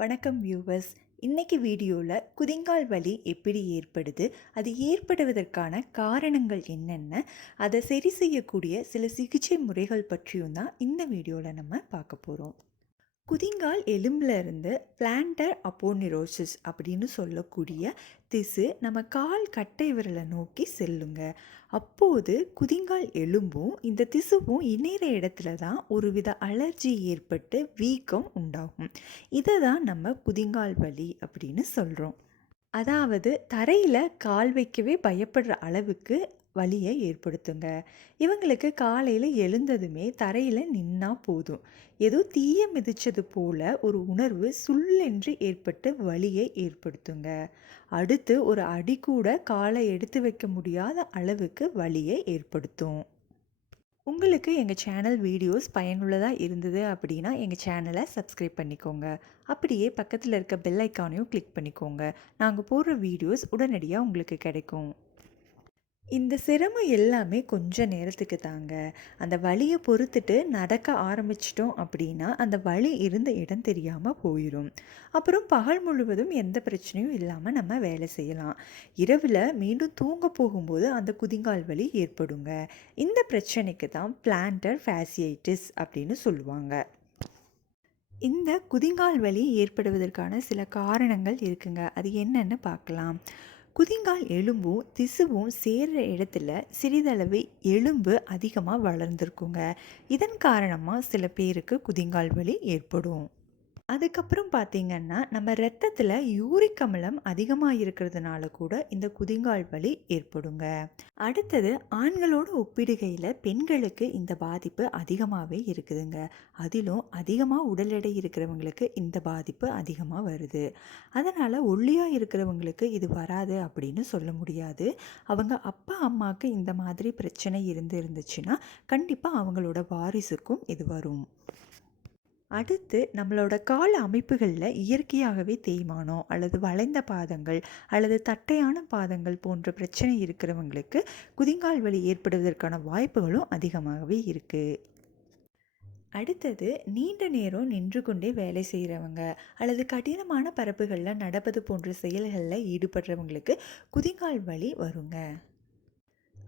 வணக்கம் வியூவர்ஸ் இன்றைக்கி வீடியோவில் குதிங்கால் வலி எப்படி ஏற்படுது அது ஏற்படுவதற்கான காரணங்கள் என்னென்ன அதை சரி செய்யக்கூடிய சில சிகிச்சை முறைகள் பற்றியும் தான் இந்த வீடியோவில் நம்ம பார்க்க போகிறோம் குதிங்கால் எலும்பில் இருந்து பிளான்டர் அப்போனிரோசிஸ் அப்படின்னு சொல்லக்கூடிய திசு நம்ம கால் கட்டை விரலை நோக்கி செல்லுங்க. அப்போது குதிங்கால் எலும்பும் இந்த திசுவும் இணைகிற இடத்துல தான் ஒருவித அலர்ஜி ஏற்பட்டு வீக்கம் உண்டாகும். இதை தான் நம்ம குதிங்கால் வலி அப்படின்னு சொல்கிறோம் அதாவது தரையில் கால் வைக்கவே பயப்படுற அளவுக்கு வலியை ஏற்படுத்துங்க. இவங்களுக்கு காலையில் எழுந்ததுமே தரையில் நின்னா போதும். ஏதோ தீய மிதிச்சது போல ஒரு உணர்வு சுள்ளென்று ஏற்பட்டு வழியை ஏற்படுத்துங்க. அடுத்து ஒரு அடி கூட காலை எடுத்து வைக்க முடியாத அளவுக்கு வலியை ஏற்படுத்தும். உங்களுக்கு எங்கள் சேனல் வீடியோஸ் பயனுள்ளதாக இருந்தது அப்படின்னா எங்கள் சேனலை சப்ஸ்கிரைப் பண்ணிக்கோங்க. அப்படியே பக்கத்தில் இருக்க பெல் ஐக்கானையும் கிளிக் பண்ணிக்கோங்க. நாங்கள் போடுற வீடியோஸ் உடனடியாக உங்களுக்கு கிடைக்கும். இந்த சிரமம் எல்லாமே கொஞ்ச நேரத்துக்கு தாங்க. அந்த வலியை பொறுத்துட்டு நடக்க ஆரம்பிச்சிட்டோம் அப்படின்னா அந்த வலி இருந்த இடம் தெரியாமல் போயிடும் அப்புறம் பகல் முழுவதும் எந்த பிரச்சனையும் இல்லாமல் நம்ம வேலை செய்யலாம். இரவில் மீண்டும் தூங்க போகும்போது அந்த குதிங்கால் வலி ஏற்படுங்க. இந்த பிரச்சனைக்கு தான் பிளான்டர் ஃபேசியைட்டிஸ் அப்படின்னு சொல்லுவாங்க. இந்த குதிங்கால் வலி ஏற்படுவதற்கான சில காரணங்கள் இருக்குங்க. அது என்னென்னு பார்க்கலாம். குதிங்கால் எலும்பும் திசுவும் சேர்கிற இடத்துல சிறிதளவு எலும்பு அதிகமாக வளர்ந்துருக்குங்க. இதன் காரணமாக சில பேருக்கு குதிங்கால் வலி ஏற்படும். அதுக்கப்புறம் பார்த்திங்கன்னா நம்ம ரத்தத்தில் யூரிக் அமிலம் அதிகமாக இருக்கிறதுனால கூட இந்த குதிங்கால் வலி ஏற்படுங்க. அடுத்தது ஆண்களோடு ஒப்பிடுகையில் பெண்களுக்கு இந்த பாதிப்பு அதிகமாகவே இருக்குதுங்க. அதிலும் அதிகமாக உடல் எடை இருக்கிறவங்களுக்கு இந்த பாதிப்பு அதிகமாக வருது. அதனால் ஒல்லியாக இருக்கிறவங்களுக்கு இது வராது அப்படின்னு சொல்ல முடியாது. அவங்க அப்பா அம்மாவுக்கு இந்த மாதிரி பிரச்சனை இருந்து இருந்துச்சுன்னா கண்டிப்பாக அவங்களோட வாரிசுக்கும் இது வரும். அடுத்து நம்மளோட கால அமைப்புகளில் இயற்கையாகவே தேய்மானம் அல்லது வளைந்த பாதங்கள் அல்லது தட்டையான பாதங்கள் போன்ற பிரச்சனை இருக்கிறவங்களுக்கு குதிங்கால் வலி ஏற்படுவதற்கான வாய்ப்புகளும் அதிகமாகவே இருக்குது அடுத்தது நீண்ட நேரம் நின்று கொண்டே வேலை செய்கிறவங்க அல்லது கடினமான பரப்புகளில் நடப்பது போன்ற செயல்களில் ஈடுபடுறவங்களுக்கு குதிங்கால் வலி வருங்க.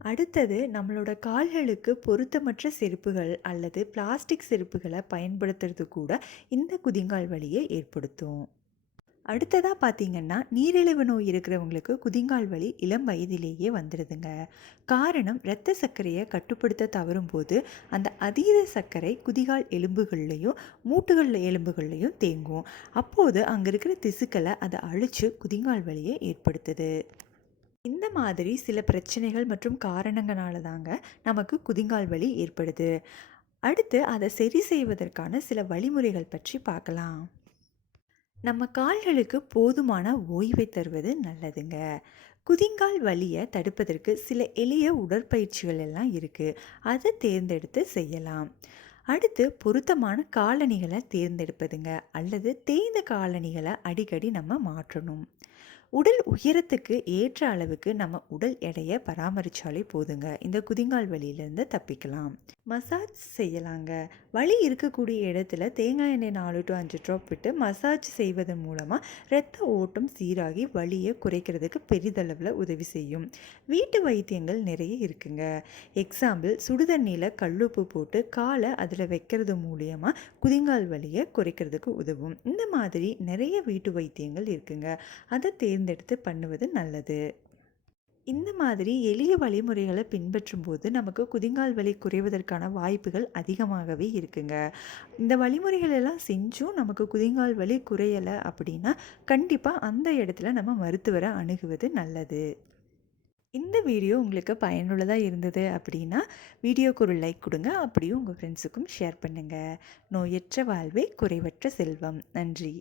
அடுத்தது நம்மளோட கால்களுக்கு பொருத்தமற்ற செருப்புகள் அல்லது பிளாஸ்டிக் செருப்புகளை பயன்படுத்துறது கூட இந்த குதிங்கால் வலியை ஏற்படுத்தும். அடுத்ததாக பார்த்தீங்கன்னா நீரிழிவு நோய் இருக்கிறவங்களுக்கு குதிங்கால் வலி இளம் வயதிலேயே வந்துடுதுங்க காரணம் இரத்த சர்க்கரையை கட்டுப்படுத்த தவறும் போது அந்த அதீத சர்க்கரை குதிகால் எலும்புகள்லையும் மூட்டுகள் எலும்புகள்லையும் தேங்கும். அப்போது அங்கே இருக்கிற திசுக்களை அதை அழித்து குதிங்கால் வலியை ஏற்படுத்துது. இந்த மாதிரி சில பிரச்சனைகள் மற்றும் காரணங்களால தாங்க நமக்கு குதிங்கால் வலி ஏற்படுது. அடுத்து அதை சரி செய்வதற்கான சில வழிமுறைகள் பற்றி பார்க்கலாம். நம்ம கால்களுக்கு போதுமான ஓய்வை தருவது நல்லதுங்க. குதிங்கால் வலியை தடுப்பதற்கு சில எளிய உடற்பயிற்சிகள் எல்லாம் இருக்குது அதை தேர்ந்தெடுத்து செய்யலாம். அடுத்து பொருத்தமான காலணிகளை தேர்ந்தெடுப்பதுங்க. அல்லது தேய்ந்த காலணிகளை அடிக்கடி நம்ம மாற்றணும். உடல் உயரத்துக்கு ஏற்ற அளவுக்கு நம்ம உடல் எடையை பராமரித்தாலே போதுங்க. இந்த குதிங்கால் வலியிலேருந்து தப்பிக்கலாம். மசாஜ் செய்யலாங்க. வலி இருக்கக்கூடிய இடத்துல தேங்காய் எண்ணெய் நாலு டு அஞ்சு ட்ராப் விட்டு மசாஜ் செய்வதன் மூலமாக இரத்த ஓட்டம் சீராகி வலியை குறைக்கிறதுக்கு பெரிதளவில் உதவி செய்யும். வீட்டு வைத்தியங்கள் நிறைய இருக்குங்க. எக்ஸாம்பிள் சுடுதண்ணியில் கல்லுப்பு போட்டு காலை அதில் வைக்கிறது மூலியமாக குதிங்கால் வலியை குறைக்கிறதுக்கு உதவும். இந்த மாதிரி நிறைய வீட்டு வைத்தியங்கள் இருக்குங்க. அதை தேர்ந்தெடுத்து பண்ணுவது நல்லது. இந்த மாதிரி எளிய வழிமுறைகளை பின்பற்றும் போது நமக்கு குதிங்கால் வலி குறைவதற்கான வாய்ப்புகள் அதிகமாகவே இருக்குங்க. இந்த வழிமுறைகள் எல்லாம் செஞ்சும் நமக்கு குதிங்கால் வலி குறையலை அப்படின்னா கண்டிப்பாக அந்த இடத்துல நம்ம மருத்துவரை அணுகுவது நல்லது. இந்த வீடியோ உங்களுக்கு பயனுள்ளதாக இருந்தது அப்படின்னா வீடியோக்கு ஒரு லைக் கொடுங்க. அப்படியும் உங்கள் ஃப்ரெண்ட்ஸுக்கும் ஷேர் பண்ணுங்கள் நோயற்ற வாழ்வே குறைவற்ற செல்வம். நன்றி.